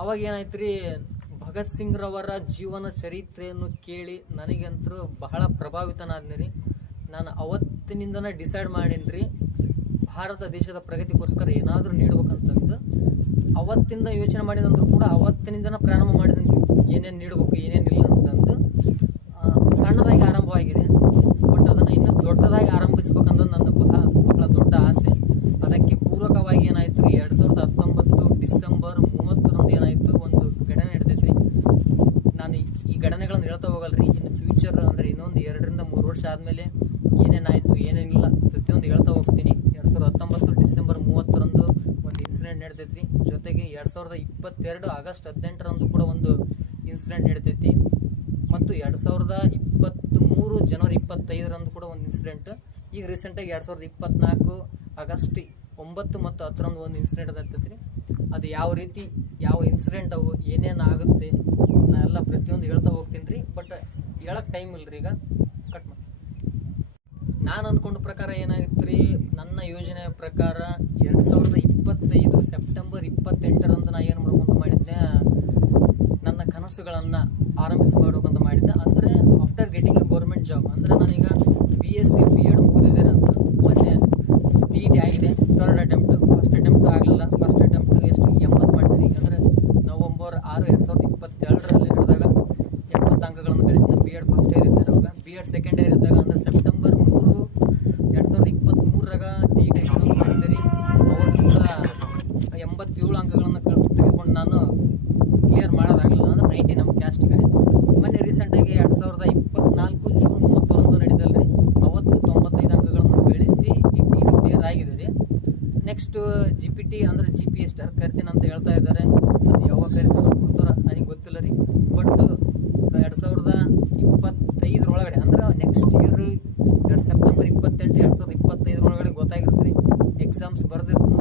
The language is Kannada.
ಅವಾಗ ಏನಾಯ್ತು ರೀ, ಭಗತ್ ಸಿಂಗ್ ರವರ ಜೀವನ ಚರಿತ್ರೆಯನ್ನು ಕೇಳಿ ನನಗಂತೂ ಬಹಳ ಪ್ರಭಾವಿತನಾದ್ನಿ ರೀ. ನಾನು ಅವತ್ತಿನಿಂದನೇ ಡಿಸೈಡ್ ಮಾಡೀನಿ ರೀ, ಭಾರತ ದೇಶದ ಪ್ರಗತಿಗೋಸ್ಕರ ಏನಾದರೂ ನೀಡ್ಬೇಕಂತಂದು. ಅವತ್ತಿಂದ ಯೋಚನೆ ಮಾಡಿದಂದ್ರೂ ಕೂಡ ಅವತ್ತಿನಿಂದನೇ ಪ್ರಾರಂಭ ಮಾಡಿದ್ದೀನಿ ರೀ, ಏನೇನು ನೀಡಬೇಕು ಏನೇನಿಲ್ಲ ಅಂತಂದು. ಸಣ್ಣದಾಗಿ ಆರಂಭವಾಗಿದೆ, ಬಟ್ ಅದನ್ನು ಇನ್ನೂ ದೊಡ್ಡದಾಗಿ ಆರಂಭಿಸ್ಬೇಕಂದ್ರೆ ನನ್ನ ಬಹಳ ದೊಡ್ಡ ಆಸೆ. ಅದಕ್ಕೆ ಪೂರಕವಾಗಿ ಏನಾಯಿತು ರೀ, 2019 ಡಿಸೆಂಬರ್ 30ರಂದು ಏನಾಯಿತು, ಒಂದು ಘಟನೆ ನಡೆದೈತಿ ರೀ. ನಾನು ಈ ಘಟನೆಗಳನ್ನು ಹೇಳ್ತಾ ಹೋಗಲ್ರಿ, ಇನ್ನು ಫ್ಯೂಚರ್ ಅಂದರೆ ಇನ್ನೊಂದು 2 ರಿಂದ 3 ವರ್ಷ ಆದಮೇಲೆ ಏನೇನಾಯಿತು ಏನೇನಿಲ್ಲ ಪ್ರತಿಯೊಂದು ಹೇಳ್ತಾ ಹೋಗ್ತೀನಿ. 2019 ಡಿಸೆಂಬರ್ 30ರಂದು ಒಂದು ಇನ್ಸಿಡೆಂಟ್ ನಡೆದೈತಿ. ಜೊತೆಗೆ 2022 ಆಗಸ್ಟ್ 18ರಂದು ಕೂಡ ಒಂದು ಇನ್ಸಿಡೆಂಟ್ ನಡೆದೈತಿ. ಮತ್ತು 2023 ಜನವರಿ 25ರಂದು ಕೂಡ ಒಂದು ಇನ್ಸಿಡೆಂಟ್. ಈಗ ರೀಸೆಂಟಾಗಿ 2024 ಆಗಸ್ಟ್ 9 ಮತ್ತು 10ರಂದು ಒಂದು ಇನ್ಸಿಡೆಂಟ್ ಆಗ್ತೈತಿ ರೀ. ಅದು ಯಾವ ರೀತಿ ಯಾವ ಇನ್ಸಿಡೆಂಟ್ ಅವು ಏನೇನು ಆಗುತ್ತೆ ನಾ ಎಲ್ಲ ಪ್ರತಿಯೊಂದು ಹೇಳ್ತಾ ಹೋಗ್ತೀನಿ ರೀ. ಬಟ್ ಹೇಳಕ್ಕೆ ಟೈಮ್ ಇಲ್ಲರಿ, ಈಗ ಕಟ್ ಮಾಡಿ. ನಾನು ಅಂದ್ಕೊಂಡ ಪ್ರಕಾರ ಏನಾಗಿತ್ತು ರೀ, ನನ್ನ ಯೋಜನೆಯ ಪ್ರಕಾರ 2025 ಸೆಪ್ಟೆಂಬರ್ 28ರಂದು ನಾ ಏನು ಮಾಡ್ಕೊಂಡು ಮಾಡಿದ್ದೆ, ನನ್ನ ಕನಸುಗಳನ್ನು ಆರಂಭಿಸಬೇಕಂತ ಮಾಡಿದ್ದೆ. ಅಂದರೆ after getting A government job. ಅಂದರೆ ನಾನೀಗ BSc B.Ed ಮುಗಿದಿದ್ದೇನೆ ಅಂತ. ಮೊನ್ನೆ TET ಆಗಿದೆ, 3rd ಅಟೆಂಪ್ಟು. ಫಸ್ಟ್ ಅಟೆಂಪ್ಟು ಆಗಲಿಲ್ಲ. ಫಸ್ಟ್ ಅಟೆಂಪ್ಟು ಎಷ್ಟು 80 ಮಾಡಿದ್ದೀನಿ. ಈಗ ಅಂದರೆ ನವಂಬರ್ 6, 2027ರಲ್ಲಿ ನಡೆದಾಗ 80 ಅಂಕಗಳನ್ನು ಗಳಿಸಿದೆ. B.Ed ಫಸ್ಟ್ ಇಯರ್ ಇದ್ದಾರೆ ಅವಾಗ. B.Ed ಸೆಕೆಂಡ್ ಇಯರ್ ಇದ್ದಾಗ ಅಂದರೆ ಸೆಪ್ಟೆಂಬರ್ 3, 2023ರಾಗ TET ಎಕ್ಸಾಮ್ ಮಾಡಿದ್ದೀರಿ. ಅವಾಗ ಕೂಡ 87 ಅಂಕಗಳನ್ನು ತೆಗೆದುಕೊಂಡು ನಾನು ಕ್ಲಿಯರ್ ಮಾಡೋದಾಗಲಿಲ್ಲ. ಅಂದರೆ 90 ನಮ್ಮ ಕ್ಯಾಸ್ಟಿಗೆ ರೀ. ಮೊನ್ನೆ ರೀಸೆಂಟಾಗಿ 2024 ಜೂನ್ 30ರಂದು ನಡೀತಲ್ರಿ, ಅವತ್ತು 95 ಅಂಕಗಳನ್ನು ಗಳಿಸಿ ಈ TET ಕ್ಲಿಯರ್ ಆಗಿದೆ ರೀ. ನೆಕ್ಸ್ಟ್ GPT ಅಂದರೆ GPS ಕರಿತೀನಿ ಅಂತ ಹೇಳ್ತಾ ಇದ್ದಾರೆ. ಅದು ಯಾವಾಗ ಕರಿತಾರೋ ಕೊಡ್ತಾರೋ ನನಗೆ ಗೊತ್ತಿಲ್ಲ ರೀ. ಬಟ್ 2025 ಒಳಗಡೆ ಅಂದ್ರೆ ನೆಕ್ಸ್ಟ್ ಇಯರ್ ಸೆಪ್ಟೆಂಬರ್ 28, 2025 ಒಳಗಡೆ ಗೊತ್ತಾಗಿರುತ್ತೆ ರೀ. ಎಕ್ಸಾಮ್ಸ್ ಬರೆದಿರ್ತೀನಿ.